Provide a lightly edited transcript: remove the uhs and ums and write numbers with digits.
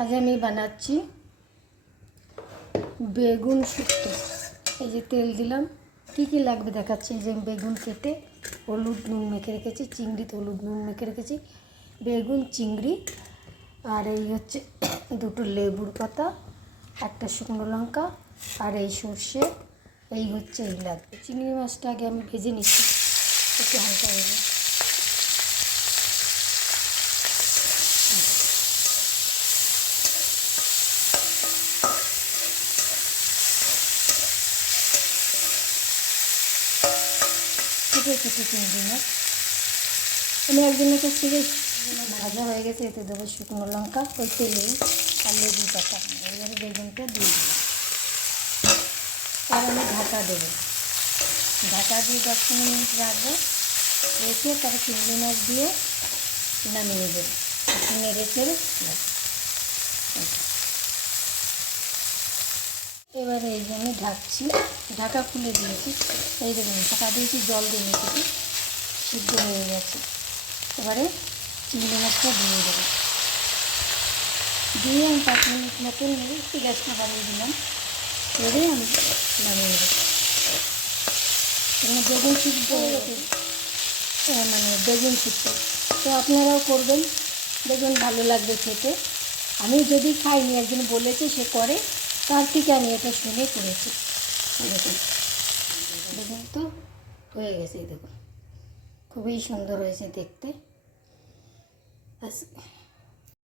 আজ আমি বানাচ্ছি বেগুন শুক্তো। এই যে তেল দিলাম, কি কি লাগবে দেখাচ্ছি। এই যে বেগুন কেটে হলুদ নুন মেখে রেখেছি, চিংড়িতে হলুদ নুন মেখে রেখেছি, বেগুন চিংড়ি, আর এই হচ্ছে দুটো লেবুর পাতা, একটা শুকনো লঙ্কা, আর এই সর্ষে, এই হচ্ছে এই লাগবে। চিংড়ি মাছটা আগে আমি ভেজে নিচ্ছি একটু হালকা ভেজে। ছোটো ছোটো চিংড়ি মাছ আমি একজনের কাছ থেকে ভাজা হয়ে গেছে। এতে দেবো শুকনো লঙ্কা ওই তেলেই, আর লেবু পাতা। এবারে বেগুনটা দিয়ে দিলাম, আর আমি ঢাকা দেবো। ঢাকা দিয়ে 10-15 মিনিট রাখবো, রেখে তারপর চিংড়ি মাছ দিয়ে নামিয়ে দেবো। একটু নেড়ে চেড়ে এবারে এই যে আমি ঢাকছি, ঢাকা খুলে দিয়েছি। এই দেখুন ঢাকা দিয়েছি, জল দিয়ে নিয়েছি, সিদ্ধ হয়ে গেছে। এবারে চিংড়ি মাছটা দিয়ে দেবো, দিয়ে আমি 5 মিনিট মতন নেড়ে একটু গ্যাসটা বাড়িয়ে দিলাম, এবারে আমি নামিয়ে নেব। বেগুন সিদ্ধ হয়ে গেছে, মানে বেগুন সিদ্ধ। তো আপনারাও করবেন, দেখবেন ভালো লাগবে খেতে। আমি যদি খাইনি, একজন বলেছে সে করে, তার থেকে আমি এটা শুনে করেছি। দেখুন বেগুন তো হয়ে গেছে, দেখুন খুবই সুন্দর হয়েছে দেখতে।